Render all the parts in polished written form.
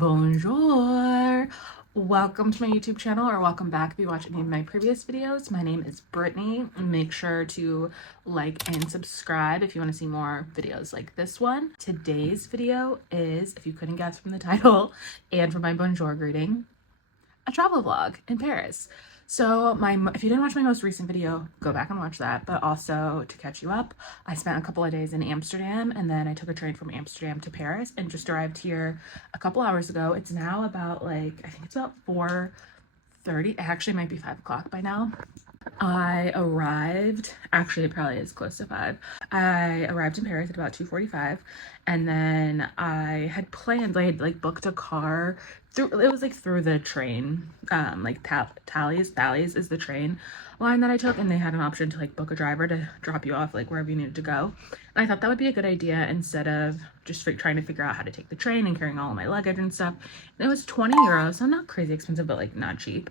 Bonjour! Welcome to my YouTube channel, or welcome back if you watch any of my previous videos. My name is Brittany. Make sure to like and subscribe if you want to see more videos like this one. Today's video is, if you couldn't guess from the title and from my bonjour greeting, a travel vlog in Paris. So if you didn't watch my most recent video, go back and watch that. But also, to catch you up, I spent a couple of days in Amsterdam, and then I took a train from Amsterdam to Paris and just arrived here a couple hours ago. It's now about I think it's about 4:30. It actually might be 5 o'clock by now. I arrived, actually it probably is close to 5. I arrived in Paris at about 2:45, and then I had booked a car through, it was through the train, Thalys is the train line that I took, and they had an option to book a driver to drop you off wherever you needed to go. And I thought that would be a good idea instead of just trying to figure out how to take the train and carrying all of my luggage and stuff. And it was 20 euros, so not crazy expensive, but not cheap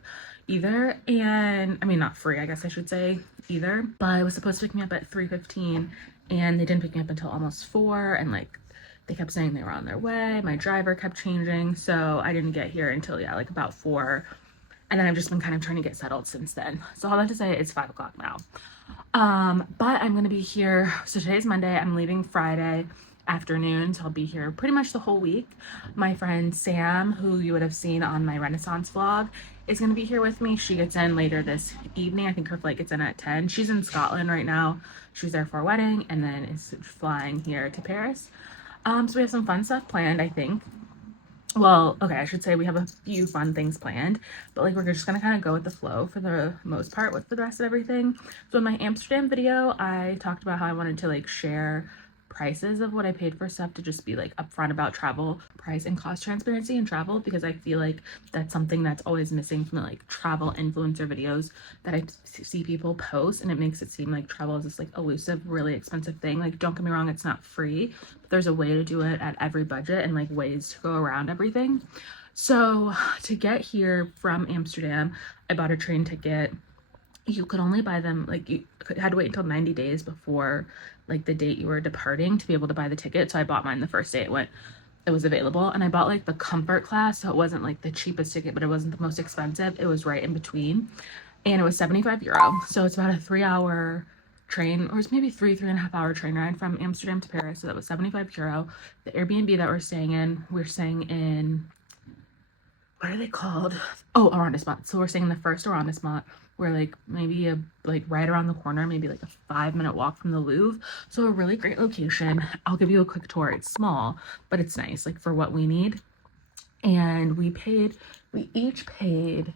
either. And I mean, not free, I guess I should say, either. But it was supposed to pick me up at 3:15, and they didn't pick me up until almost 4, and they kept saying they were on their way. My driver kept changing, so I didn't get here until about 4. And then I've just been kind of trying to get settled since then. So all that to say, it's 5 o'clock now. But I'm gonna be here. So today's Monday. I'm leaving Friday afternoon, so I'll be here pretty much the whole week. My friend Sam, who you would have seen on my Renaissance vlog, is going to be here with me. She gets in later this evening. I think her flight gets in at 10. She's in Scotland right now. She was there for a wedding and then is flying here to Paris. So we have some fun stuff planned, I think. Well, okay, I should say we have a few fun things planned, but we're just gonna kind of go with the flow for the most part with the rest of everything. So in my Amsterdam video, I talked about how I wanted to share prices of what I paid for stuff, to just be upfront about travel price and cost transparency in travel, because I feel that's something that's always missing from the travel influencer videos that I see people post, and it makes it seem like travel is this elusive, really expensive thing. Don't get me wrong, it's not free, but there's a way to do it at every budget and ways to go around everything. So to get here from Amsterdam, I bought a train ticket. You could only buy them, you had to wait until 90 days before the date you were departing to be able to buy the ticket. So I bought mine the first day it was available, and I bought the comfort class, so it wasn't the cheapest ticket, but it wasn't the most expensive. It was right in between, and it was 75 euro. So it's about a 3-hour train, or it's maybe 3.5 hour train ride from Amsterdam to Paris. So that was 75 euro. The Airbnb that we're staying in, what are they called? Oh, arrondissement. So we're staying in the first arrondissement. We're maybe right around the corner, maybe a 5-minute walk from the Louvre. So a really great location. I'll give you a quick tour. It's small, but it's nice, for what we need. And we each paid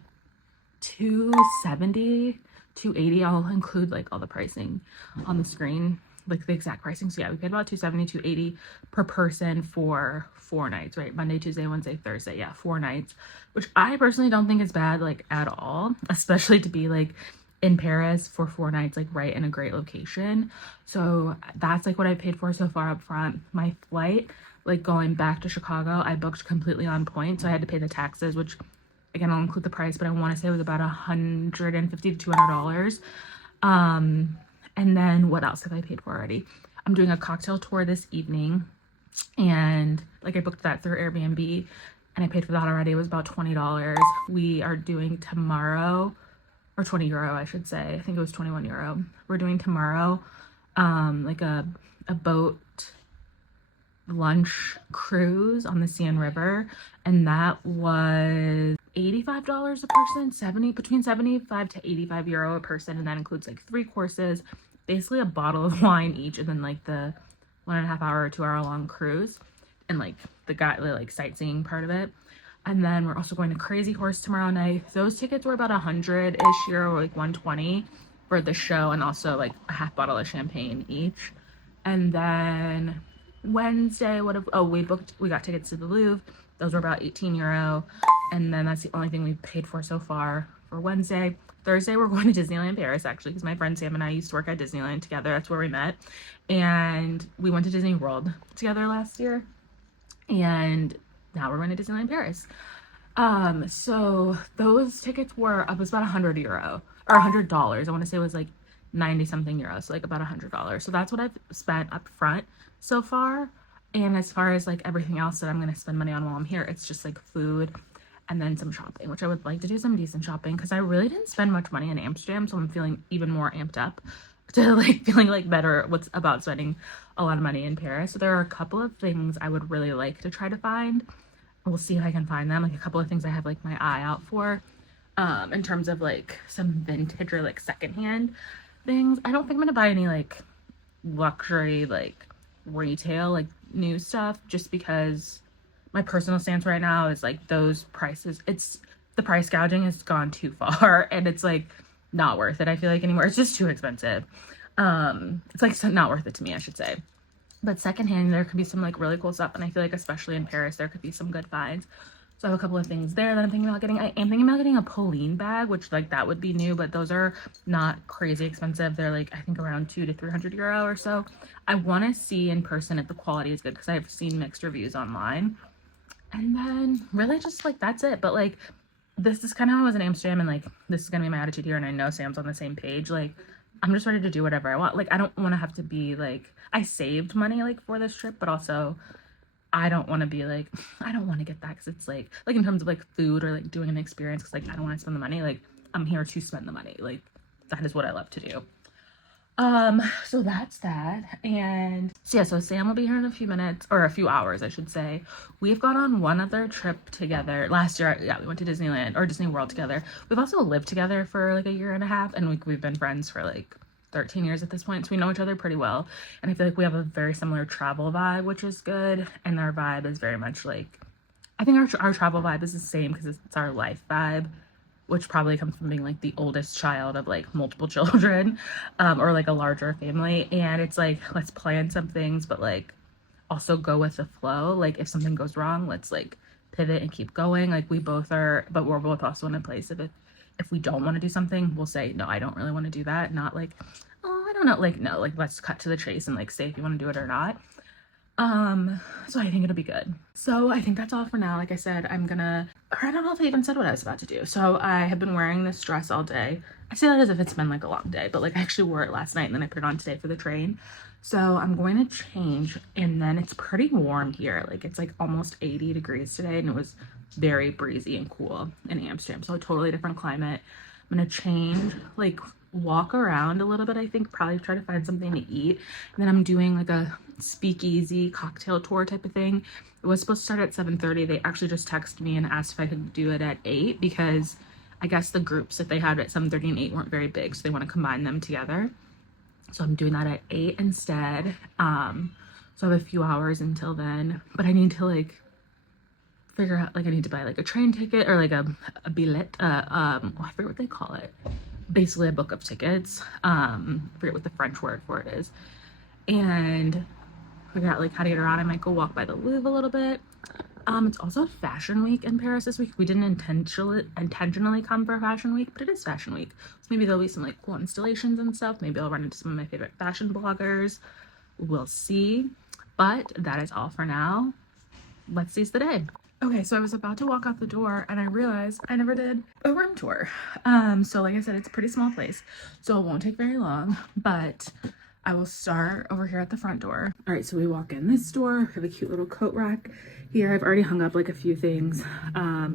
270, 280. I'll include all the pricing on the screen, the exact pricing. So yeah, we paid about 270, 280 per person for 4 nights, right? Monday, Tuesday, Wednesday, Thursday. Yeah, 4 nights, which I personally don't think is bad, at all, especially to be in Paris for 4 nights, right in a great location. So that's what I paid for so far up front. My flight, going back to Chicago, I booked completely on point. So I had to pay the taxes, which again, I'll include the price, but I want to say it was about $150 to $200. And then what else have I paid for already? I'm doing a cocktail tour this evening, and I booked that through Airbnb, and I paid for that already. It was about $20. We are doing tomorrow, or 20 euro, I should say. I think it was 21 euro. We're doing tomorrow, a boat lunch cruise on the Seine River, and that was $85 a person, between 75 to 85 euro a person, and that includes 3 courses, basically a bottle of wine each, and then the 1.5 hour or 2 hour long cruise, and the sightseeing part of it. And then we're also going to Crazy Horse tomorrow night. Those tickets were about 100-ish euro, or 120 for the show, and also a half bottle of champagne each. And then Wednesday, we got tickets to the Louvre. Those were about 18 euro, and then that's the only thing we've paid for so far for Wednesday. Thursday, we're going to Disneyland Paris, actually, because my friend Sam and I used to work at Disneyland together. That's where we met, and we went to Disney World together last year, and now we're going to Disneyland Paris. So those tickets were up, it was about 100 euro, or $100. I want to say it was 90 something euros, so about $100. So that's what I've spent up front so far. And as far as like everything else that I'm going to spend money on while I'm here, it's just like food and then some shopping, which I would like to do some decent shopping because I really didn't spend much money in Amsterdam. So I'm feeling even more amped up to like feeling like better what's about spending a lot of money in Paris. So there are a couple of things I would really like to try to find. We'll see if I can find them. Like a couple of things I have like my eye out for in terms of like some vintage or like secondhand things. I don't think I'm gonna buy any like luxury like retail like new stuff just because my personal stance right now is like those prices, it's the price gouging has gone too far and it's like not worth it, I feel like, anymore. It's just too expensive. It's like not worth it to me, I should say. But secondhand, there could be some like really cool stuff, and I feel like especially in Paris there could be some good finds. So I have a couple of things there that I'm thinking about getting. I am thinking about getting a Pauline bag, which like that would be new, but those are not crazy expensive. They're like I think around 200 to 300 euro or so. I want to see in person if the quality is good because I've seen mixed reviews online. And then really just like that's it. But like this is kind of how I was in Amsterdam, and like this is gonna be my attitude here, and I know Sam's on the same page. Like I'm just ready to do whatever I want. Like I don't want to have to be like I saved money like for this trip, but also I don't want to be like I don't want to get that because it's like in terms of like food or like doing an experience because like I don't want to spend the money. Like I'm here to spend the money. Like that is what I love to do. So that's that. And so yeah, so Sam will be here in a few minutes, or a few hours I should say. We've gone on one other trip together last year. Yeah, we went to Disneyland or Disney World together. We've also lived together for like a year and a half, and we've been friends for like 13 years at this point, so we know each other pretty well. And I feel like we have a very similar travel vibe, which is good. And our vibe is very much like, I think our travel vibe is the same because it's our life vibe, which probably comes from being like the oldest child of like multiple children, or like a larger family. And it's like, let's plan some things, but like also go with the flow. Like if something goes wrong, let's like pivot and keep going. Like we both are, but we're both also in a place of if we don't want to do something, we'll say, no, I don't really want to do that. Not like, oh, I don't know. Like, no, like let's cut to the chase and like say if you want to do it or not. So I think it'll be good. So I think that's all for now. Like I said, I don't know if I even said what I was about to do. So I have been wearing this dress all day. I say that as if it's been like a long day, but like I actually wore it last night and then I put it on today for the train. So I'm going to change, and then it's pretty warm here. Like it's like almost 80 degrees today, and it was very breezy and cool in Amsterdam. So a totally different climate. I'm gonna change, like walk around a little bit, I think, probably try to find something to eat. And then I'm doing like a speakeasy cocktail tour type of thing. It was supposed to start at 7:30. They actually just texted me and asked if I could do it at 8 because I guess the groups that they had at 7:30 and 8 weren't very big, so they want to combine them together. So I'm doing that at 8 instead. So I have a few hours until then, but I need to like figure out, like I need to buy like a train ticket or like a billet, I forget what they call it. Basically a book of tickets. I forget what the French word for it is. And figure out like how to get around. I might go walk by the Louvre a little bit. It's also Fashion Week in Paris this week. We didn't intentionally come for Fashion Week, but it is Fashion Week. So maybe there'll be some like cool installations and stuff. Maybe I'll run into some of my favorite fashion bloggers. We'll see. But that is all for now. Let's seize the day. Okay, so I was about to walk out the door and I realized I never did a room tour. So like I said, it's a pretty small place, so it won't take very long, but I will start over here at the front door. All right, so we walk in this door. I have a cute little coat rack here. I've already hung up like a few things. A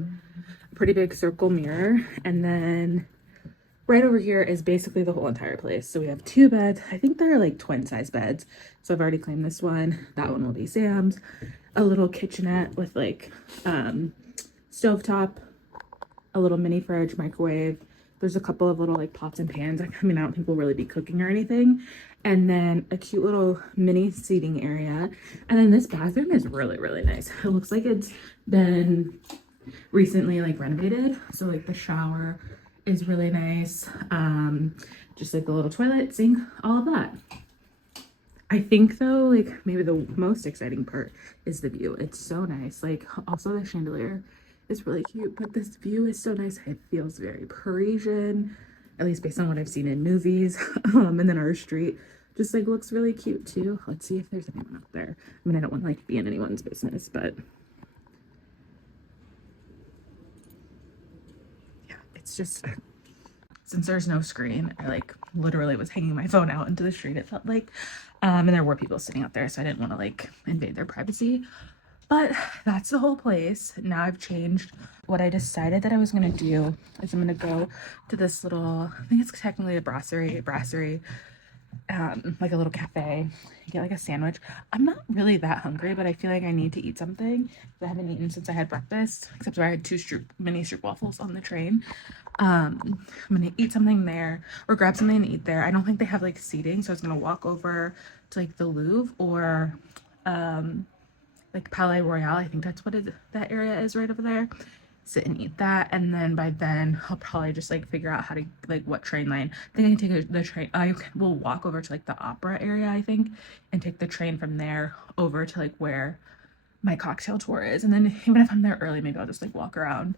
pretty big circle mirror. And then right over here is basically the whole entire place. So we have 2 beds. I think they're like twin size beds. So I've already claimed this one. That one will be Sam's. A little kitchenette with like stovetop, a little mini fridge, microwave. There's a couple of little like pots and pans. I mean, I don't think we'll really be cooking or anything. And then a cute little mini seating area. And then this bathroom is really, really nice. It looks like it's been recently like renovated. So like the shower is really nice. Just like the little toilet, sink, all of that. I think though, like maybe the most exciting part is the view. It's so nice. Like also the chandelier is really cute, but this view is so nice. It feels very Parisian, at least based on what I've seen in movies. And then our street just like looks really cute too. Let's see if there's anyone up there. I mean, I don't want to like be in anyone's business, but yeah, it's just since there's no screen, I like literally was hanging my phone out into the street, it felt like. And there were people sitting out there, so I didn't want to like invade their privacy. But that's the whole place. Now I've changed. What I decided that I was gonna do is I'm gonna go to this little, I think it's technically a brasserie, like a little cafe, get like a sandwich. I'm not really that hungry, but I feel like I need to eat something. I haven't eaten since I had breakfast, except for I had 2 mini stroop waffles on the train. I'm gonna eat something there or grab something to eat there. I don't think they have like seating, so I was gonna walk over to like the Louvre or like Palais Royal. I think that's what that area is right over there. Sit and eat that, and then by then I'll probably just like figure out how to like what train line. I think I can take the train. I will walk over to like the opera area, I think, and take the train from there over to like where my cocktail tour is. And then even if I'm there early, maybe I'll just like walk around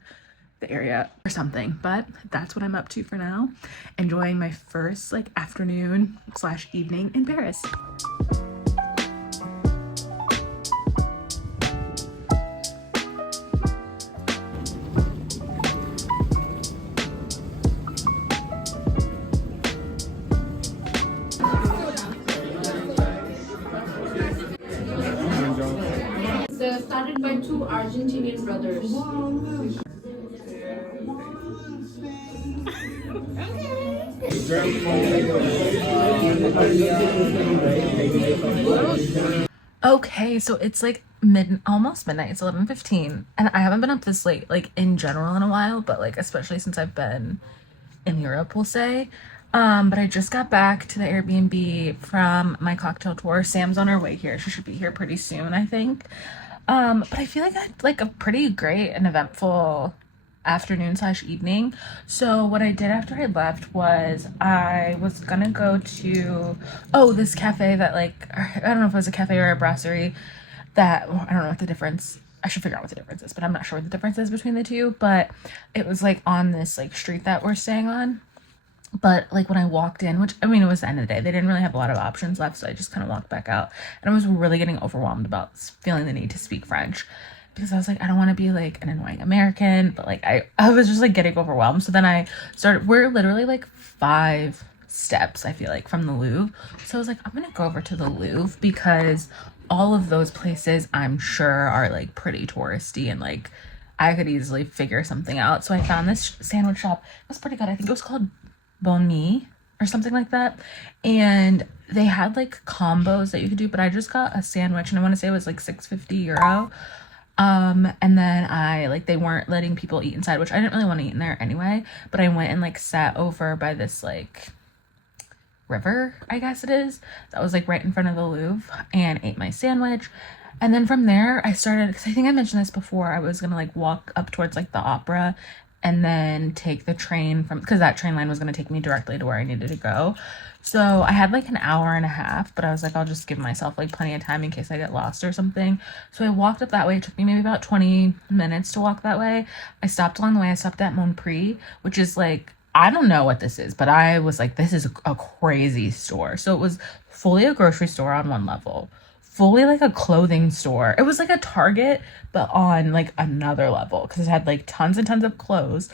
the area or something. But that's what I'm up to for now. Enjoying my first like afternoon / evening in Paris. Started by 2 Argentinian brothers. Okay, so it's like almost midnight. It's 11:15, and I haven't been up this late, like in general, in a while, but like especially since I've been in Europe, we'll say. But I just got back to the Airbnb from my cocktail tour. Sam's on her way here. She should be here pretty soon, I think. But I feel like I had like a pretty great and eventful afternoon / evening. So what I did after I left was I was gonna go to this cafe that like, I don't know if it was a cafe or a brasserie, that I don't know what the difference, I should figure out what the difference is, but I'm not sure what the difference is between the two. But it was like on this like street that we're staying on. But like when I walked in, which I mean, it was the end of the day, they didn't really have a lot of options left, so I just kind of walked back out. And I was really getting overwhelmed about feeling the need to speak French, because I was like, I don't want to be like an annoying American, but like I was just like getting overwhelmed. So then I started, we're literally like 5 steps, I feel like, from the Louvre. So I was like, I'm gonna go over to the Louvre, because all of those places I'm sure are like pretty touristy, and like I could easily figure something out. So I found this sandwich shop. It was pretty good. I think it was called Bonjour or something like that, and they had like combos that you could do, but I just got a sandwich, and I want to say it was like €6.50. And then I like, they weren't letting people eat inside, which I didn't really want to eat in there anyway, but I went and like sat over by this like river, I guess it is, that was like right in front of the Louvre, and ate my sandwich. And then from there I started, because I think I mentioned this before, I was gonna like walk up towards like the opera and then take the train from, because that train line was going to take me directly to where I needed to go. So I had like an hour and a half, but I was like, I'll just give myself like plenty of time in case I get lost or something. So I walked up that way. It took me maybe about 20 minutes to walk that way. I stopped along the way. I stopped at Montprix, which is like, I don't know what this is, but I was like, this is a crazy store. So it was fully a grocery store on one level, fully like a clothing store. It was like a Target, but on like another level, because it had like tons and tons of clothes,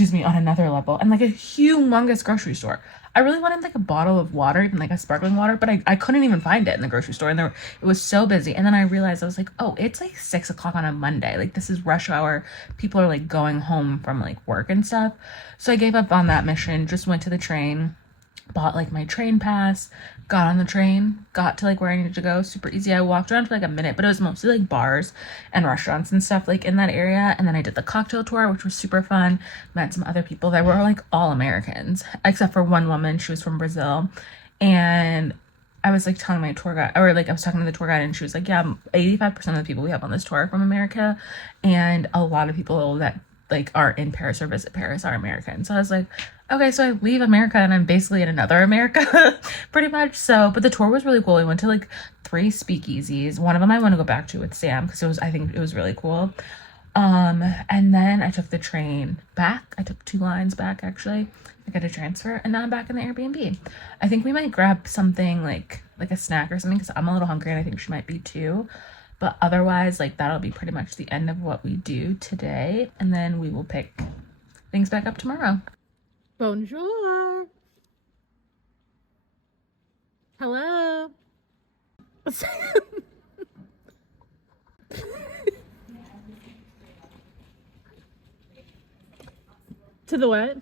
on another level, and like a humongous grocery store. I really wanted like a bottle of water, even like a sparkling water, but I couldn't even find it in the grocery store, and it was so busy. And then I realized, I was like, oh, it's like 6 o'clock on a Monday. Like, this is rush hour. People are like going home from like work and stuff. So I gave up on that mission, just went to the train, bought like my train pass, got on the train, got to like where I needed to go. Super easy. I walked around for like a minute, but it was mostly like bars and restaurants and stuff like in that area. And then I did the cocktail tour, which was super fun. Met some other people that were like all Americans, except for one woman. She was from Brazil. And I was like telling my tour guide, or like I was talking to the tour guide, and she was like, yeah, 85% of the people we have on this tour are from America, and a lot of people that like are in Paris or visit Paris are American. So I was like, okay, so I leave America and I'm basically in another America pretty much. So, but the tour was really cool. We went to like 3 speakeasies. One of them I want to go back to with Sam, because I think it was really cool. And then I took the train back. I took 2 lines back, actually. I got a transfer, and now I'm back in the Airbnb. I think we might grab something like a snack or something, because I'm a little hungry, and I think she might be too. But otherwise, like, that'll be pretty much the end of what we do today. And then we will pick things back up tomorrow. Bonjour. Hello. To the what?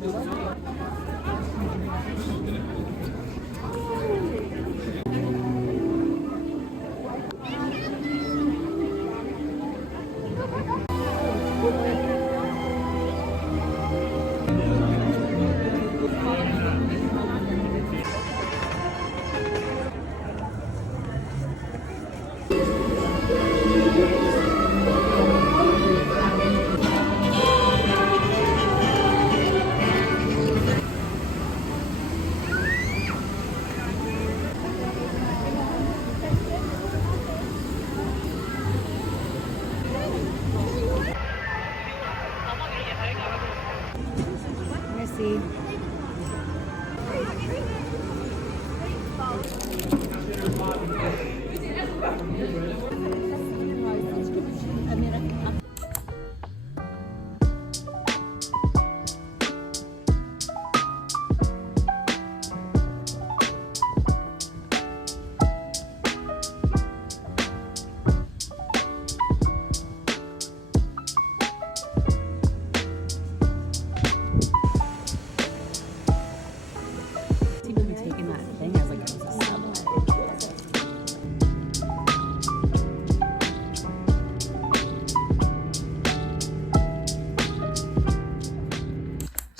Merci.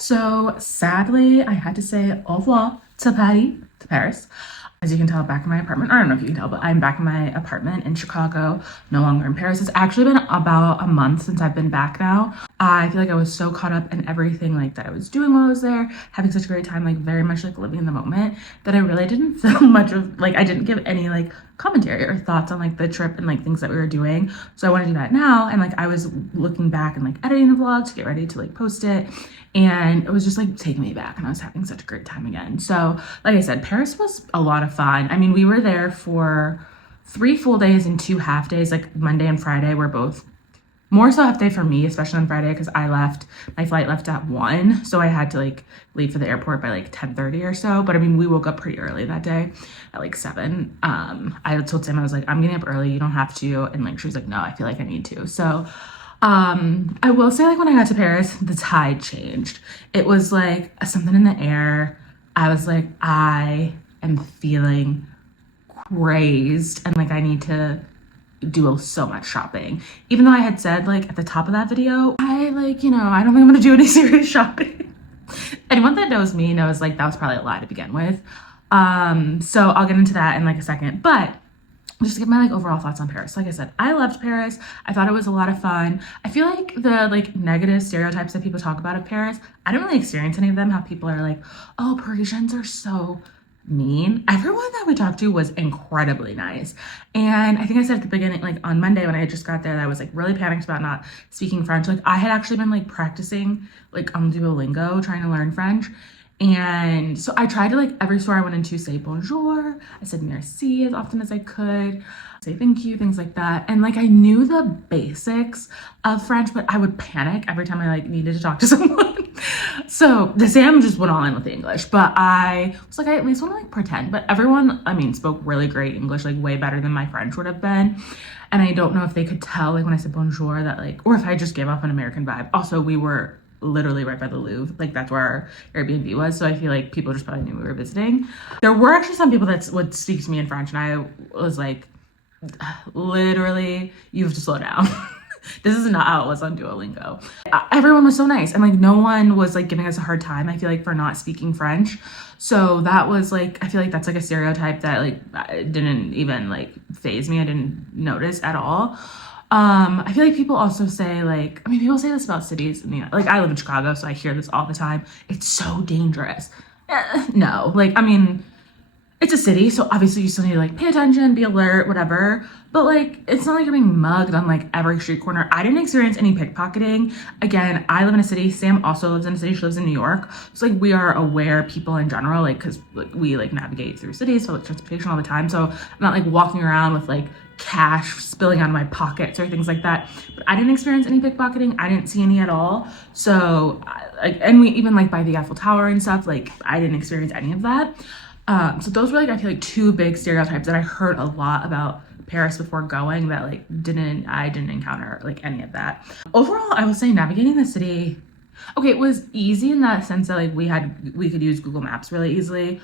So sadly, I had to say au revoir to Paris. As you can tell, back in my apartment. I don't know if you can tell, but I'm back in my apartment in Chicago, no longer in Paris. It's actually been about a month since I've been back now. I feel like I was so caught up in everything like that I was doing while I was there, having such a great time, like very much like living in the moment, that I really didn't film much of, like I didn't give any like commentary or thoughts on like the trip and like things that we were doing. So I want to do that now. And like I was looking back and like editing the vlog to get ready to like post it. And it was just like taking me back, and I was having such a great time again. So like I said, Paris was a lot of fun. I mean, we were there for 3 full days and 2 half days. Like Monday and Friday were both more so half day for me, especially on Friday, because my flight left at 1, so I had to like leave for the airport by like 10:30 or so. But I mean, we woke up pretty early that day at like 7. I told Sam, I was like, I'm getting up early, you don't have to. And like she was like, no, I feel like I need to. So I will say, like, when I got to Paris, the tide changed. It was like something in the air. I was like, I am feeling crazed, and like I need to do so much shopping. Even though I had said like at the top of that video, I like, you know, I don't think I'm gonna do any serious shopping. Anyone that knows me knows like that was probably a lie to begin with. So I'll get into that in like a second, but just to give my like overall thoughts on Paris. Like I said, I loved Paris. I thought it was a lot of fun. I feel like the like negative stereotypes that people talk about of Paris, I didn't really experience any of them. How people are like, oh, Parisians are so mean. Everyone that we talked to was incredibly nice. And I think I said at the beginning, like on Monday when I just got there, that I was like really panicked about not speaking French. Like I had actually been like practicing like on Duolingo, trying to learn French. And so I tried to like every store I went into say bonjour. I said merci as often as I could, say thank you, things like that. And like I knew the basics of French, but I would panic every time I like needed to talk to someone. So the Sam just went all in with the English, but I was like, I at least want to like pretend. But everyone, I mean, spoke really great English, like way better than my French would have been. And I don't know if they could tell like when I said bonjour that like, or if I just gave off an American vibe. Also, we were literally right by the Louvre, like that's where our Airbnb was, so I feel like people just probably knew we were visiting. There were actually some people that would speak to me in French, and I was like, literally, you have to slow down. This is not how it was on Duolingo. Everyone was so nice, and like no one was like giving us a hard time, I feel like, for not speaking French. So that was like, I feel like that's like a stereotype that like didn't even like faze me. I didn't notice at all. I feel like people also say like, I mean, people say this about cities. I mean, like I live in Chicago, so I hear this all the time. It's so dangerous. No, like, I mean, it's a city, so obviously you still need to like pay attention, be alert, whatever. But like, it's not like you're being mugged on like every street corner. I didn't experience any pickpocketing. Again, I live in a city. Sam also lives in a city. She lives in New York. So like we are aware, people in general, like, cause like, we like navigate through cities, so like transportation all the time. So I'm not like walking around with like cash spilling out of my pockets or things like that. But I didn't experience any pickpocketing. I didn't see any at all. So like, and we even like by the Eiffel Tower and stuff, like I didn't experience any of that. So those were like, I feel like 2 big stereotypes that I heard a lot about Paris before going that like I didn't encounter like any of that. Overall, I will say navigating the city, Okay, it was easy in that sense that like we could use Google Maps really easily,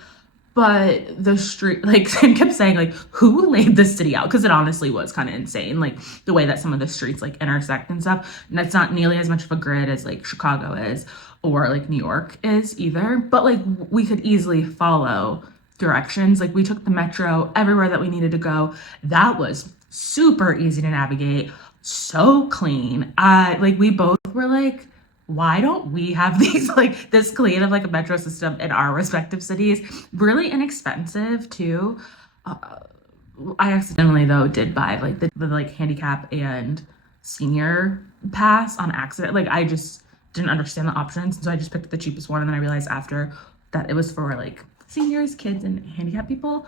but the street, like Sam kept saying like who laid this city out, because it honestly was kind of insane, like the way that some of the streets like intersect and stuff, and that's not nearly as much of a grid as like Chicago is or like New York is either, but like we could easily follow directions. Like we took the metro everywhere that we needed to go. That was super easy to navigate, so clean. Like we both were like, why don't we have these like this clean of like a metro system in our respective cities? Really inexpensive too. I accidentally though did buy like the like handicap and senior pass on accident. Like I just didn't understand the options, so I just picked the cheapest one, and then I realized after that it was for like seniors, kids, and handicapped people.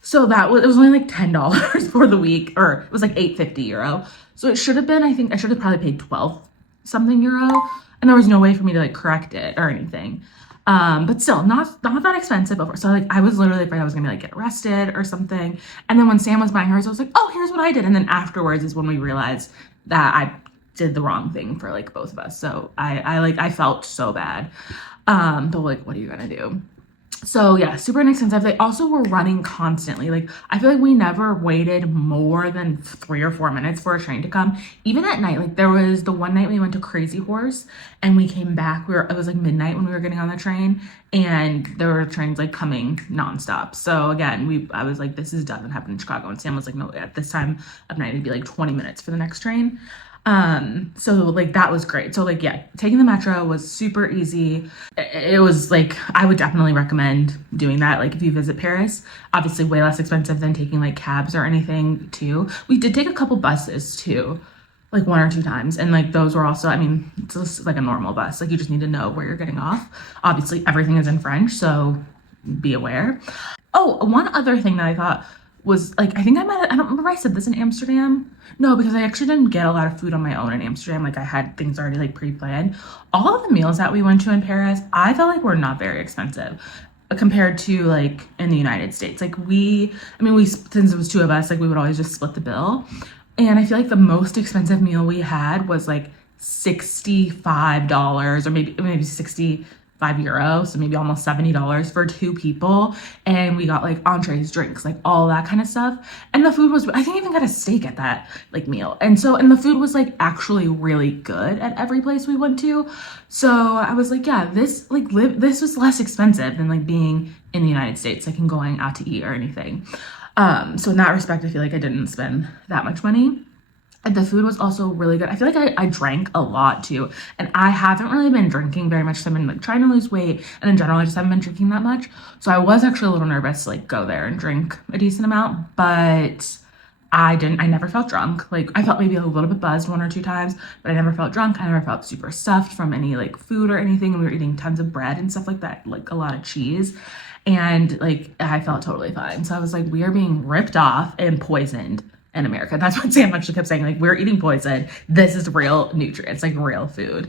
So it was only like $10 for the week, or it was like €8.50. So it should have been, I think I should have probably paid 12 something euro, and there was no way for me to like correct it or anything. But still not that expensive. So like I was literally afraid I was gonna like get arrested or something. And then when Sam was buying hers, I was like, oh, here's what I did. And then afterwards is when we realized that I did the wrong thing for like both of us. So I felt so bad. But like, what are you gonna do? So yeah, super inexpensive. They also were running constantly. Like I feel like we never waited more than 3 or 4 minutes for a train to come. Even at night, like there was the one night we went to Crazy Horse and we came back. It was like midnight when we were getting on the train, and there were trains like coming nonstop. So again, I was like, this doesn't happen in Chicago. And Sam was like, no, at this time of night it'd be like 20 minutes for the next train. So like that was great. So like, yeah, taking the metro was super easy. It was like, I would definitely recommend doing that. Like if you visit Paris, obviously way less expensive than taking like cabs or anything too. We did take a couple buses too, like 1 or 2 times. And like those were also, I mean, it's just like a normal bus. Like you just need to know where you're getting off. Obviously everything is in French, so be aware. Oh, one other thing that I thought was like, I don't remember I said this in Amsterdam. No, because I actually didn't get a lot of food on my own in Amsterdam. Like I had things already like pre-planned. All of the meals that we went to in Paris, I felt like were not very expensive compared to like in the United States. Like since it was 2 of us, like we would always just split the bill. And I feel like the most expensive meal we had was like $65 or maybe 65 euros, so maybe almost $70 for 2 people, and we got like entrees, drinks, like all that kind of stuff. And the food was, I think I even got a steak at that like meal, and the food was like actually really good at every place we went to. So I was like, yeah, this was less expensive than like being in the United States, like and going out to eat or anything. So in that respect, I feel like I didn't spend that much money. And the food was also really good. I feel like I drank a lot too. And I haven't really been drinking very much. So I've been like trying to lose weight. And in general, I just haven't been drinking that much. So I was actually a little nervous to like go there and drink a decent amount. But I never felt drunk. Like I felt maybe a little bit buzzed 1 or 2 times, but I never felt drunk. I never felt super stuffed from any like food or anything. And we were eating tons of bread and stuff like that, like a lot of cheese. And like I felt totally fine. So I was like, we are being ripped off and poisoned in America. That's what Sam actually kept saying. Like, we're eating poison. This is real nutrients, like real food.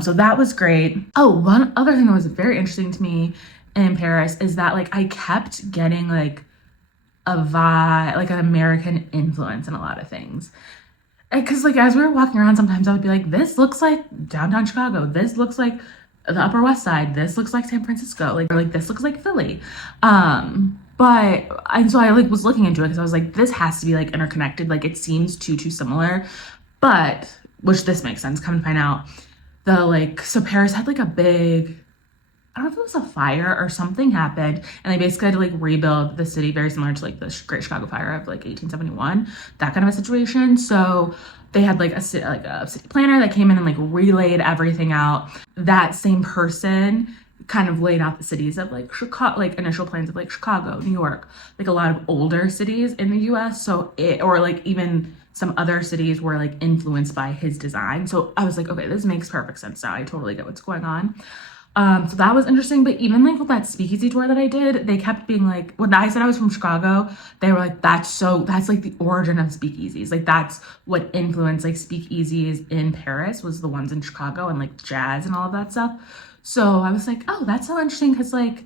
So that was great. Oh, one other thing that was very interesting to me in Paris is that like I kept getting like a vibe, like an American influence in a lot of things. Because like as we were walking around, sometimes I would be like, this looks like downtown Chicago. This looks like the Upper West Side. This looks like San Francisco. Or this looks like Philly. And so I like was looking into it because I was like, this has to be like interconnected. Like it seems too similar, but which this makes sense. Come and find out so Paris had like a big, I don't know if it was a fire or something happened, and they basically had to like rebuild the city very similar to like the Great Chicago Fire of like 1871, that kind of a situation. So they had like a city planner that came in and like relayed everything out. That same person kind of laid out the cities of like Chicago, like initial plans of like Chicago, New York, like a lot of older cities in the US. So or like even some other cities were like influenced by his design. So I was like, okay, this makes perfect sense now. I totally get what's going on. So that was interesting. But even like with that Speakeasy tour that I did, they kept being like, when I said I was from Chicago, they were like, that's like the origin of speakeasies. Like that's what influenced like speakeasies in Paris was the ones in Chicago, and like jazz and all of that stuff. So I was like, oh, that's so interesting, because like,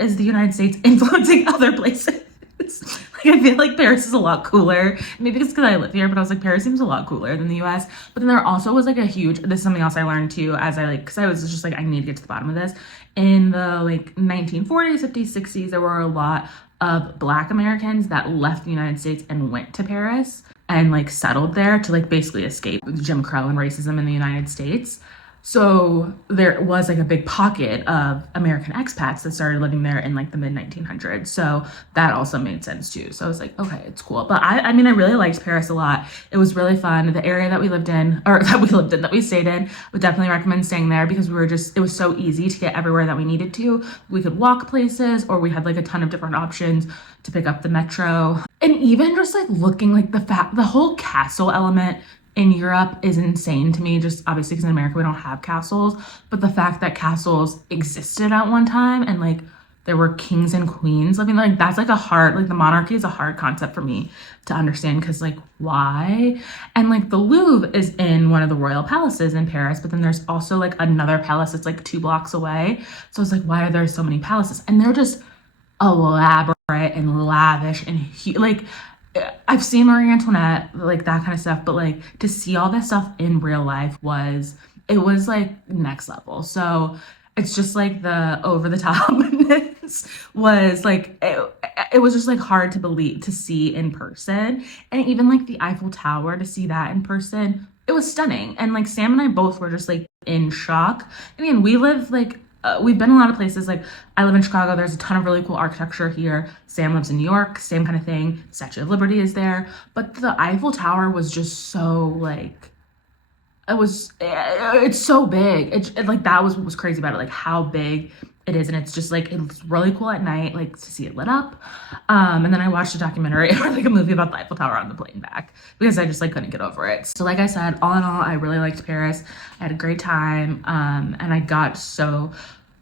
is the United States influencing other places? Like, I feel like Paris is a lot cooler. Maybe it's because I live here, but I was like, Paris seems a lot cooler than the US. But then there also was like a huge, this is something else I learned too, as I like, because I was just like, I need to get to the bottom of this. In the like 1940s, 50s, 60s, there were a lot of Black Americans that left the United States and went to Paris and like settled there to like basically escape Jim Crow and racism in the United States. So there was like a big pocket of American expats that started living there in like the mid 1900s. So that also made sense too. So I was like, okay, it's cool. But I mean, I really liked Paris a lot. It was really fun. The area that we lived in, or that we stayed in, would definitely recommend staying there because it was so easy to get everywhere that we needed to. We could walk places, or we had like a ton of different options to pick up the metro. And even just like looking like the whole castle element in Europe is insane to me, just obviously because in America we don't have castles, but the fact that castles existed at one time and like there were kings and queens living, like that's like the monarchy is a hard concept for me to understand because like why? And like the Louvre is in one of the royal palaces in Paris, but then there's also like another palace that's like 2 blocks away. So it's like, why are there so many palaces? And they're just elaborate and lavish and like, I've seen Marie Antoinette, like that kind of stuff, but like to see all this stuff in real life was like next level. So it's just like the over the topness was like, it was just like hard to believe, to see in person. And even like the Eiffel Tower, to see that in person, it was stunning. And like Sam and I both were just like in shock. I mean, we live like, we've been a lot of places. Like I live in Chicago. There's a ton of really cool architecture here. Sam lives in New York, same kind of thing. Statue of Liberty is there. But the Eiffel Tower was just so like, it's so big. Like that was what was crazy about it. Like how big it is. And it's just like, it's really cool at night, like to see it lit up. And then I watched a documentary or like a movie about the Eiffel Tower on the plane back because I just like couldn't get over it. So like I said, all in all, I really liked Paris. I had a great time. And I got so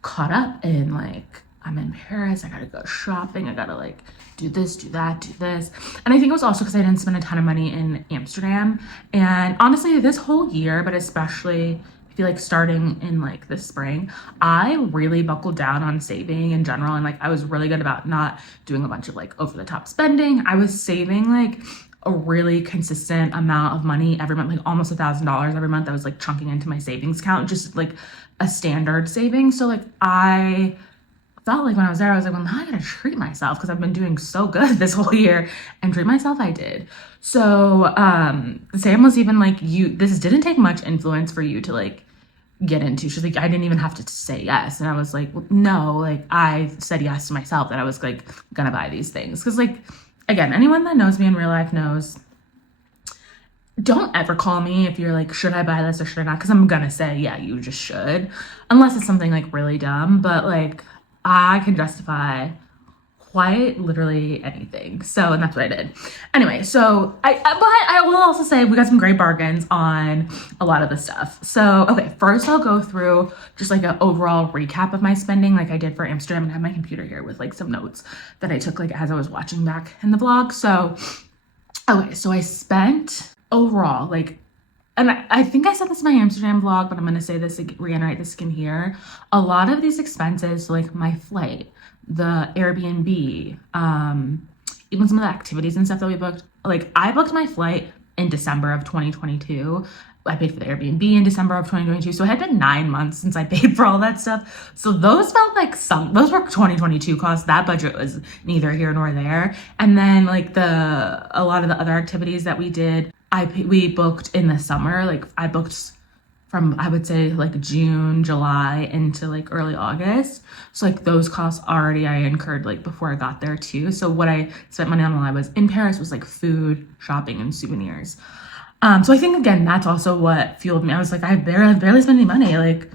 caught up in like, I'm in Paris, I gotta go shopping, I gotta like do this, do that, do this. And I think it was also because I didn't spend a ton of money in Amsterdam. And honestly, this whole year, but especially I feel like starting in like the spring, I really buckled down on saving in general. And like I was really good about not doing a bunch of like over the top spending. I was saving like a really consistent amount of money every month, like almost $1,000 every month. I was like chunking into my savings account, just like a standard savings. So like I felt like when I was there, I was like, well, now I gotta treat myself because I've been doing so good this whole year, and treat myself I did. So Sam was even like, this didn't take much influence for you to like get into. She's like, I didn't even have to say yes. And I was like, well, no, like I said yes to myself that I was like gonna buy these things. Cause like, again, anyone that knows me in real life knows, don't ever call me if you're like, should I buy this or should I not? Cause I'm gonna say, yeah, you just should. Unless it's something like really dumb, but like I can justify quite literally anything. So, and that's what I did. Anyway, so but I will also say we got some great bargains on a lot of the stuff. So, okay, first I'll go through just like an overall recap of my spending like I did for Amsterdam, and I have my computer here with like some notes that I took like as I was watching back in the vlog. So, okay, so I spent overall like, and I think I said this in my Amsterdam vlog, but I'm going to say this, reiterate this again here. A lot of these expenses, like my flight, the Airbnb, even some of the activities and stuff that we booked, like I booked my flight in December of 2022. I paid for the Airbnb in December of 2022. So it had been 9 months since I paid for all that stuff. So those felt like those were 2022 costs. That budget was neither here nor there. And then like a lot of the other activities that we did, we booked in the summer. Like I booked from, I would say like June, July into like early August. So like those costs already I incurred like before I got there too. So what I spent money on while I was in Paris was like food, shopping, and souvenirs. So I think again, that's also what fueled me. I was like, I barely spend any money. Like,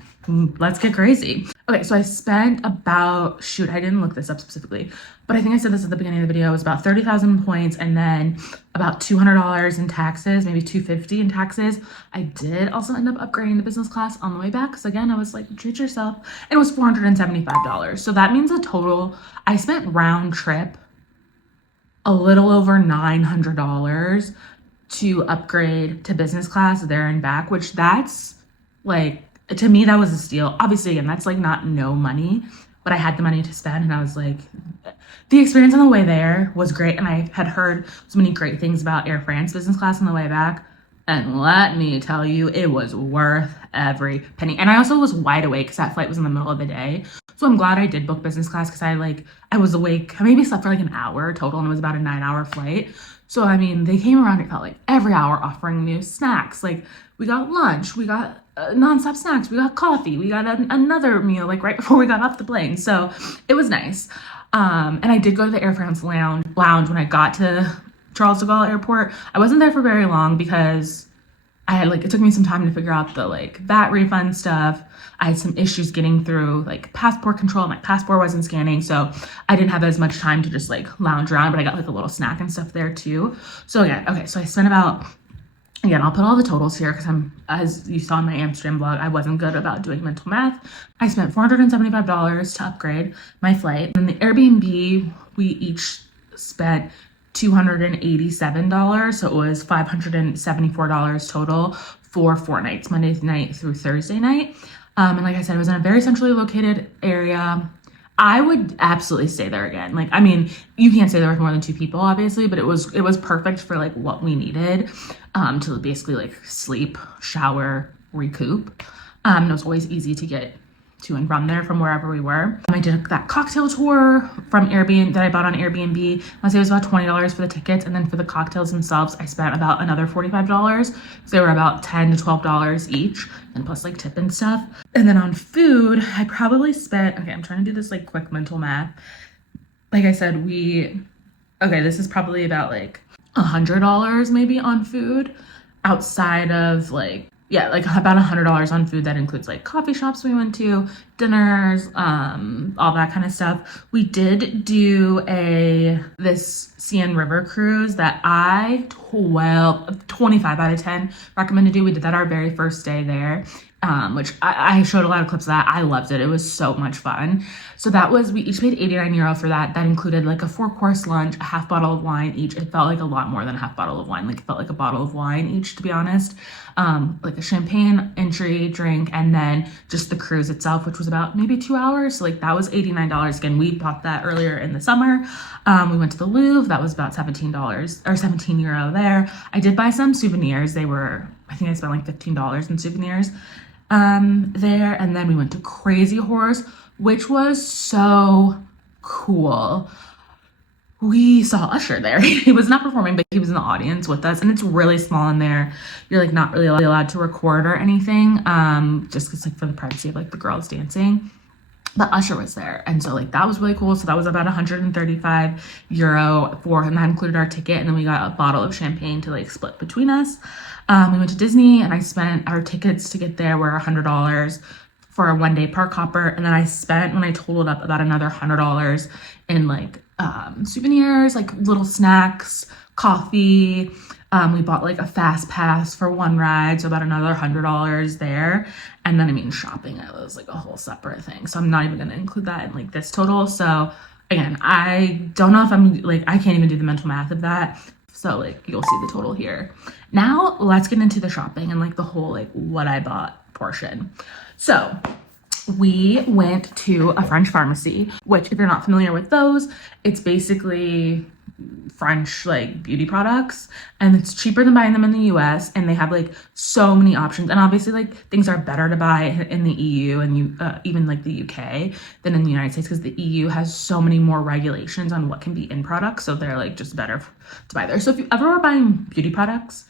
let's get crazy. Okay, so I spent about, I didn't look this up specifically, but I think I said this at the beginning of the video. It was about 30,000 points and then about $200 in taxes, maybe $250 in taxes. I did also end up upgrading to business class on the way back. So again, I was like, treat yourself. And it was $475. So that means a total, I spent round trip a little over $900 to upgrade to business class there and back, which that's like, to me, that was a steal. Obviously, again, that's like not no money, but I had the money to spend, and I was like, the experience on the way there was great, and I had heard so many great things about Air France business class on the way back. And let me tell you, it was worth every penny. And I also was wide awake because that flight was in the middle of the day. So I'm glad I did book business class because I was awake. I maybe slept for like an hour total, and it was about a 9-hour flight. So, I mean, they came around, it felt like every hour offering new snacks. Like, we got lunch, we got nonstop snacks, we got coffee, we got another meal like right before we got off the plane. So it was nice. And I did go to the Air France lounge when I got to Charles de Gaulle Airport. I wasn't there for very long because I had it took me some time to figure out the VAT refund stuff. I had some issues getting through passport control. My passport wasn't scanning, so I didn't have as much time to just lounge around, but I got a little snack and stuff there too. So yeah, okay, so I spent about, again, I'll put all the totals here because as you saw in my Amsterdam vlog, I wasn't good about doing mental math. I spent $475 to upgrade my flight. And the Airbnb, we each spent $287, so it was $574 total for 4 nights, Monday night through Thursday night. And like I said, it was in a very centrally located area. I would absolutely stay there again. I mean, you can't stay there with more than 2 people, obviously, but it was perfect for what we needed to basically sleep, shower, recoup. And it was always easy to get to and from there from wherever we were. I did that cocktail tour from Airbnb that I bought on Airbnb. I would say it was about $20 for the tickets, and then for the cocktails themselves, I spent about another $45. So they were about $10 to $12 each, and plus tip and stuff. And then on food, I probably spent, okay, I'm trying to do this quick mental math. Like I said, this is probably about $100 maybe on food outside of about $100 on food. That includes coffee shops we went to, dinners, all that kind of stuff. We did do this Seine River cruise that I 25 out of 10 recommend to do. We did that our very first day there, which I showed a lot of clips of that. I loved it. It was so much fun. So we each paid €89 for that. That included a 4-course lunch, a half bottle of wine each. It felt a lot more than a half bottle of wine. It felt like a bottle of wine each, to be honest. A champagne entry drink, and then just the cruise itself, which was about maybe 2 hours. So that was $89. Again, we bought that earlier in the summer. We went to the Louvre. That was about $17 or €17 there. I did buy some souvenirs. I think I spent $15 in souvenirs there. And then we went to Crazy Horse, which was so cool. We saw Usher there. He was not performing, but he was in the audience with us, and it's really small in there. You're not really allowed to record or anything, just because for the privacy of the girls dancing. But Usher was there, and so that was really cool. So that was about €135 and that included our ticket, and then we got a bottle of champagne to split between us. We went to Disney, and I spent, our tickets to get there were $100 for a 1-day park hopper, and then I spent, when I totaled up, about another $100 in souvenirs, little snacks, coffee. We bought a fast pass for 1 ride, so about another $100 there. And then shopping, it was a whole separate thing. So I'm not even gonna include that in this total. So again, I don't know if I'm I can't even do the mental math of that. So you'll see the total here. Now let's get into the shopping and the whole what I bought portion. So we went to a French pharmacy, which if you're not familiar with those, it's basically French beauty products, and it's cheaper than buying them in the US, and they have so many options, and obviously things are better to buy in the EU and even the UK than in the United States, because the EU has so many more regulations on what can be in products, so they're just better to buy there. So if you ever are buying beauty products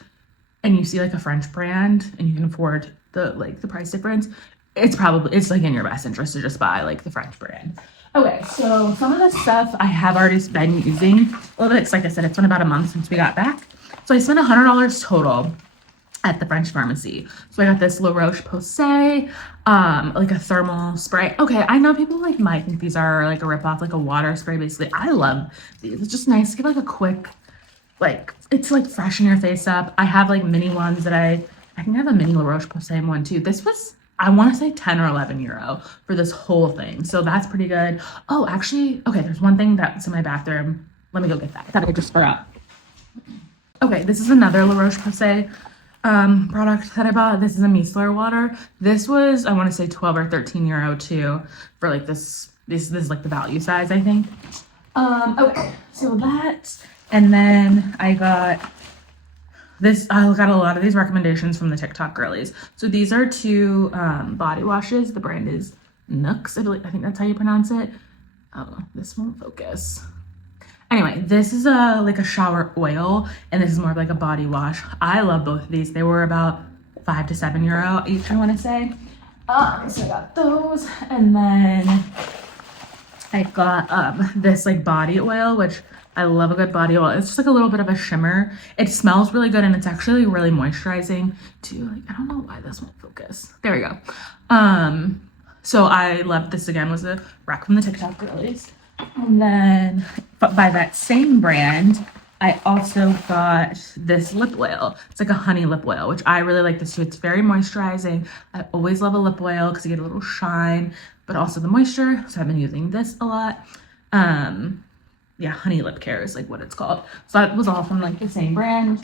and you see a French brand and you can afford the price difference, it's in your best interest to just buy the French brand. Okay, so some of the stuff I have already been using a little bit, because like I said, it's been about a month since we got back. So I spent $100 total at the French pharmacy. So I got this La Roche-Posay, a thermal spray. Okay, I know people might think these are a ripoff, a water spray, basically. I love these. It's just nice to give a quick, it's freshen your face up. I have mini ones that I think I have a mini La Roche-Posay one too. This was, I want to say €10 or €11 for this whole thing. So that's pretty good. Oh, actually, okay, there's one thing that's in my bathroom. Let me go get that. I thought I just forgot. Okay, this is another La Roche-Posay product that I bought. This is a micellar water. This was, I want to say €12 or €13 too, for this this is like the value size, I think. Okay, so that, and then I got this. I got a lot of these recommendations from the TikTok girlies. So these are two body washes. The brand is Nooks. I think that's how you pronounce it. Oh, this won't focus. Anyway, this is like a shower oil, and this is more of like a body wash. I love both of these. They were about €5 to €7 each, I want to say. So I got those, and then I got this like body oil, which I love a good body oil. It's just like a little bit of a shimmer. It smells really good, and it's actually really moisturizing too. Like, I don't know why this won't focus. There we go. So I love this. Again, was a rec from the TikTok girlies. And then, but by that same brand, I also got this lip oil. It's like a honey lip oil, which I really like this too. It's very moisturizing. I always love a lip oil because you get a little shine, but also the moisture. So I've been using this a lot. Yeah, honey lip care is like what it's called. So that was all from like the same brand.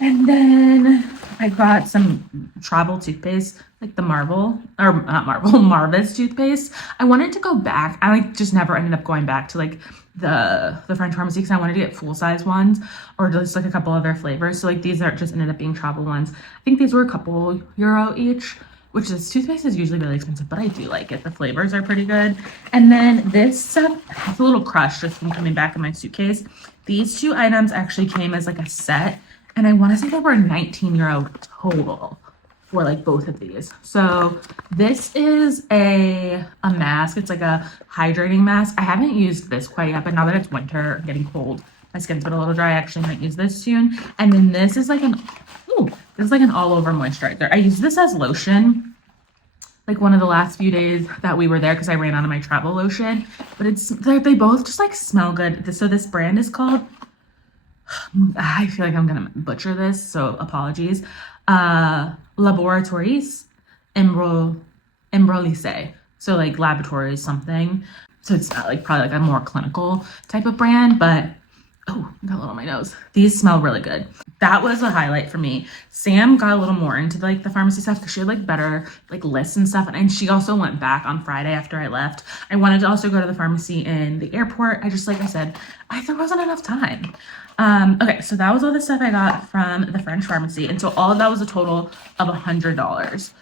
And then I got some travel toothpaste, like the Marvis toothpaste. I wanted to go back. I like just never ended up going back to like the French pharmacy because I wanted to get full size ones or just like a couple other flavors. So like these are just ended up being travel ones. I think these were a couple euro each, which is toothpaste is usually really expensive, but I do like it. The flavors are pretty good. And then this stuff has a little crush just from coming back in my suitcase. These two items actually came as like a set. And I want to say they were €19 total for like both of these. So this is a mask. It's like a hydrating mask. I haven't used this quite yet, but now that it's winter, getting cold, my skin's been a little dry. I actually might use this soon. And then this is like an all over moisturizer. I use this as lotion, like one of the last few days that we were there because I ran out of my travel lotion. But they both just like smell good. So this brand is called, I feel like I'm gonna butcher this, so apologies. Laboratories Embrolysse. So like laboratories something. So it's not like probably like a more clinical type of brand, but oh, I got a little on my nose. These smell really good. That was a highlight for me. Sam got a little more into like the pharmacy stuff because she had like better like lists and stuff. And she also went back on Friday after I left. I wanted to also go to the pharmacy in the airport. I just, like I said, there wasn't enough time. Okay, so that was all the stuff I got from the French pharmacy. And so all of that was a total of $100.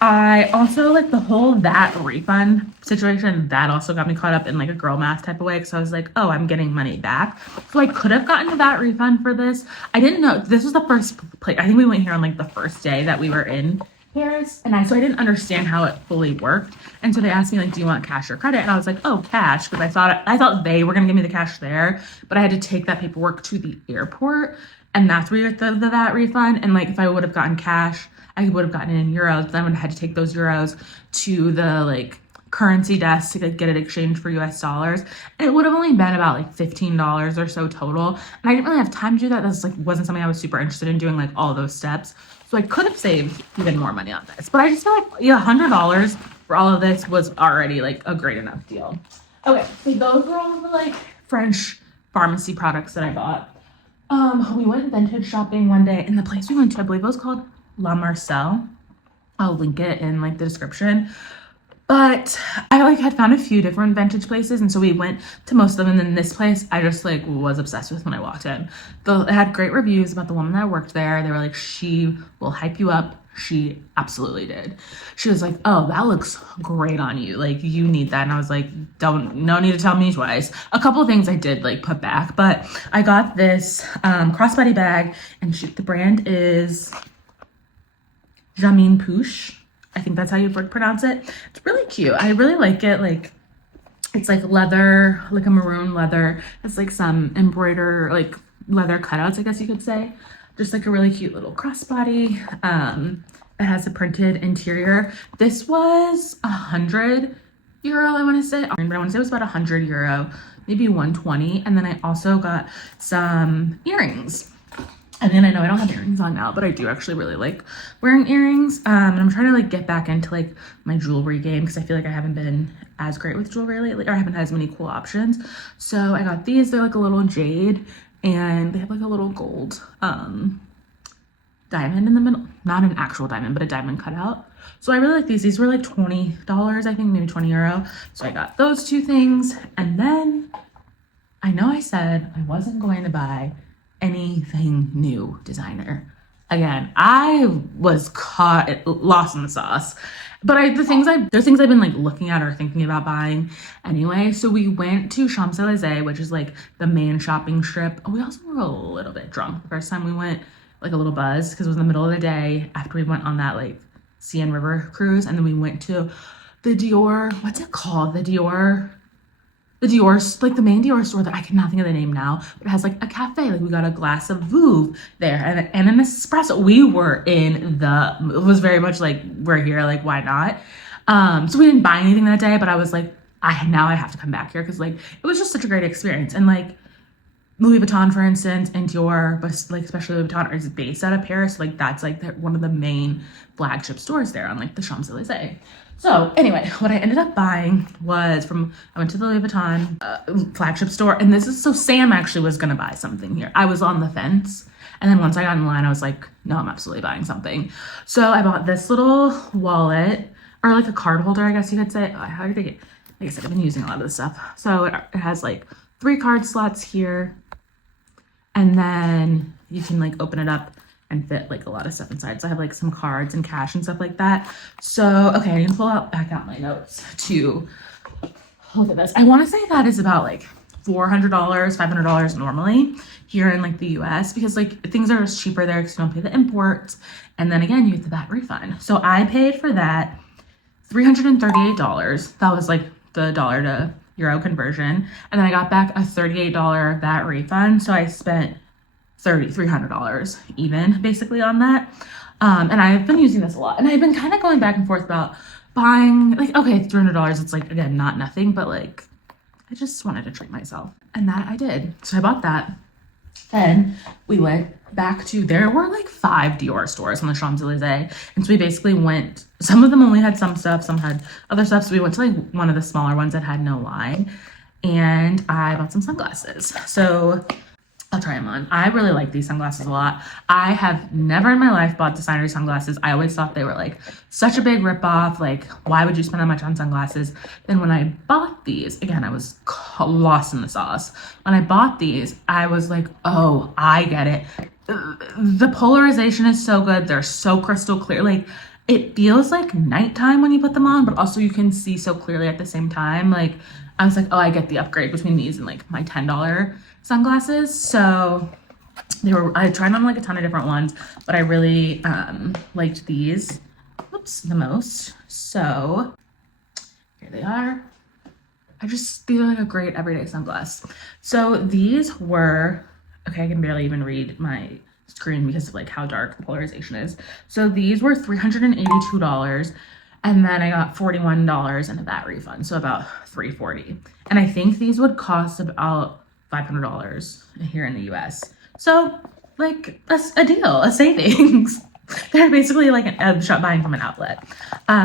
I also like the whole that refund situation. That also got me caught up in like a girl math type of way. Because I was like, oh, I'm getting money back. So I could have gotten a VAT refund for this. I didn't know. This was the first place. I think we went here on like the first day that we were in Paris. And so I didn't understand how it fully worked. And so they asked me like, do you want cash or credit? And I was like, oh, cash. Because I thought they were going to give me the cash there. But I had to take that paperwork to the airport. And that's where you get the VAT refund. And like if I would have gotten cash, I would have gotten it in euros. Then I would have had to take those euros to the like currency desk to get it exchanged for US dollars. And it would have only been about like $15 or so total. And I didn't really have time to do that. That's like wasn't something I was super interested in doing, like all those steps. So I could have saved even more money on this. But I just feel like $100 for all of this was already like a great enough deal. Okay, so those were all the like French pharmacy products that I bought. We went vintage shopping one day, and the place we went to, I believe it was called La Marcel. I'll link it in like the description. But I like had found a few different vintage places, and so we went to most of them. And then this place I just like was obsessed with when I walked in. It had great reviews about the woman that worked there. They were like, she will hype you up. She absolutely did. She was like, oh, that looks great on you. Like, you need that. And I was like, no need to tell me twice. A couple of things I did like put back, but I got this crossbody bag, and the brand is Jamin Pouche. I think that's how you pronounce it. It's really cute. I really like it. Like, it's like leather, like a maroon leather. It's like some embroider, like leather cutouts, I guess you could say. Just like a really cute little crossbody. It has a printed interior. This was €100, I want to say. But I want to say it was about €100, maybe 120. And then I also got some earrings. And then I know I don't have earrings on now, but I do actually really like wearing earrings. And I'm trying to like get back into like my jewelry game because I feel like I haven't been as great with jewelry lately, or I haven't had as many cool options. So I got these. They're like a little jade, and they have like a little gold diamond in the middle. Not an actual diamond, but a diamond cutout. So I really like these. These were like $20, I think, maybe 20 euro. So I got those two things. And then I know I said I wasn't going to buy anything new designer. Again, I was lost in the sauce. But there's things I've been like looking at or thinking about buying anyway. So we went to Champs-Élysées, which is like the main shopping strip. We also were a little bit drunk the first time we went, like a little buzz, because it was in the middle of the day after we went on that like Seine River cruise. And then we went to the Dior, what's it called? The Dior, like the main Dior store that I cannot think of the name now, but it has like a cafe. Like we got a glass of Vouv there and an espresso. We were it was very much like, we're here, like why not? So we didn't buy anything that day, but I was like, I have to come back here because like it was just such a great experience. And like Louis Vuitton, for instance, and Dior, but like especially Louis Vuitton, is based out of Paris. So like that's like one of the main flagship stores there on like the Champs-Élysées. So anyway, what I ended up buying was I went to the Louis Vuitton flagship store, and so Sam actually was gonna buy something here. I was on the fence, and then once I got in line, I was like, no, I'm absolutely buying something. So I bought this little wallet, or like a card holder, I guess you could say. How did I get? Like I said, I've been using a lot of this stuff. So it has like 3 card slots here, and then you can like open it up and fit like a lot of stuff inside. So I have like some cards and cash and stuff like that. So, okay, I need to back out my notes to look at this. I want to say that is about like $400, $500 normally here in like the US, because like things are just cheaper there because you don't pay the imports. And then again, you get the VAT refund. So I paid for that $338. That was like the dollar to euro conversion. And then I got back a $38 VAT refund. So I spent $300 even basically on that. And I've been using this a lot, and I've been kind of going back and forth about buying, like, okay, $300, it's like, again, not nothing, but like I just wanted to treat myself, and that I did. So I bought that. Then we went back there were like 5 Dior stores on the Champs-Élysées, and so we basically went, some of them only had some stuff, some had other stuff, so we went to like one of the smaller ones that had no line, and I bought some sunglasses. So I'll try them on. I really like these sunglasses a lot. I have never in my life bought designer sunglasses. I always thought they were like such a big ripoff. Like, why would you spend that much on sunglasses? Then when I bought these, again, I was lost in the sauce. When I bought these, I was like, oh, I get it. The polarization is so good. They're so crystal clear. Like, it feels like nighttime when you put them on, but also you can see so clearly at the same time. Like, I was like, oh, I get the upgrade between these and like my $10 sunglasses. So I tried on like a ton of different ones, but I really liked these the most. So here they are. These are like a great everyday sunglass. So these were, okay, I can barely even read my screen because of like how dark the polarization is. So these were $382. And then I got $41 in a VAT refund, so about $340. And I think these would cost about $500 here in the US. So like a deal, a savings. They're basically like a shop buying from an outlet.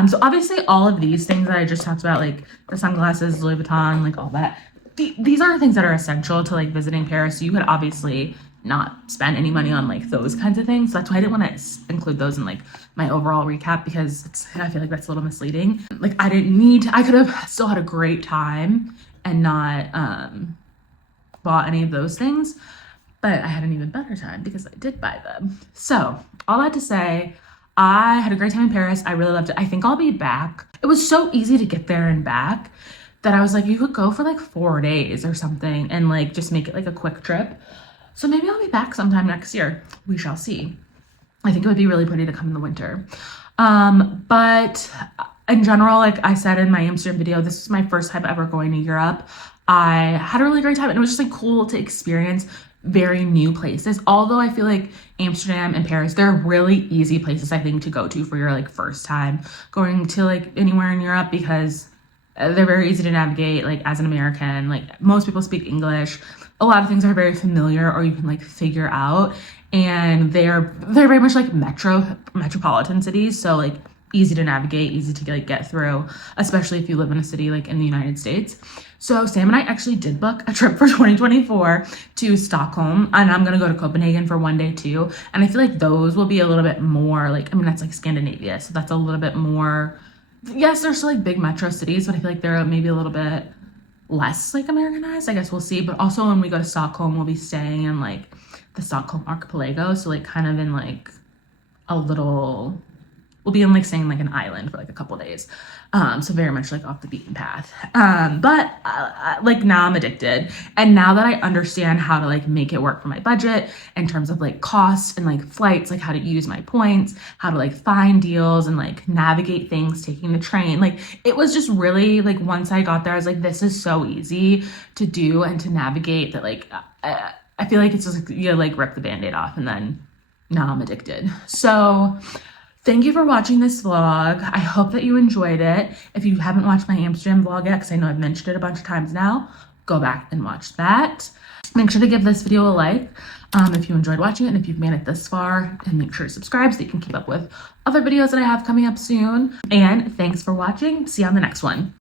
So obviously all of these things that I just talked about, like the sunglasses, Louis Vuitton, like all that, these are things that are essential to like visiting Paris. So you could obviously not spend any money on like those kinds of things. So that's why I didn't want to include those in like my overall recap, because I feel like that's a little misleading. Like I could have still had a great time and not bought any of those things, but I had an even better time because I did buy them. So all that to say, I had a great time in Paris. I really loved it. I think I'll be back. It was so easy to get there and back that I was like, you could go for like 4 days or something and like just make it like a quick trip. So maybe I'll be back sometime next year. We shall see. I think it would be really pretty to come in the winter. But in general, like I said in my Amsterdam video, this is my first time ever going to Europe. I had a really great time, and it was just like cool to experience very new places. Although I feel like Amsterdam and Paris, they're really easy places, I think, to go to for your like first time going to like anywhere in Europe, because they're very easy to navigate. Like as an American, like most people speak English. A lot of things are very familiar, or you can like figure out, and they're very much like metropolitan cities. So like easy to navigate, easy to like get through, especially if you live in a city like in the United States. So Sam and I actually did book a trip for 2024 to Stockholm, and I'm gonna go to Copenhagen for one day too. And I feel like those will be a little bit more like, I mean, that's like Scandinavia, so that's a little bit more, yes, there's still like big metro cities, but I feel like they're maybe a little bit less like Americanized. I guess we'll see. But also when we go to Stockholm, we'll be staying in like the Stockholm archipelago, so like kind of in like a little, we'll be in like staying like an island for like a couple days. So very much like off the beaten path. But like now I'm addicted. And now that I understand how to like make it work for my budget in terms of like costs and like flights, like how to use my points, how to like find deals and like navigate things, taking the train. Like it was just really like, once I got there, I was like, this is so easy to do and to navigate that like, I feel like it's just like, you like rip the Band-Aid off, and then now I'm addicted. So thank you for watching this vlog. I hope that you enjoyed it. If you haven't watched my Amsterdam vlog yet, because I know I've mentioned it a bunch of times now, go back and watch that. Make sure to give this video a like if you enjoyed watching it, and if you've made it this far, and make sure to subscribe so you can keep up with other videos that I have coming up soon. And thanks for watching. See you on the next one.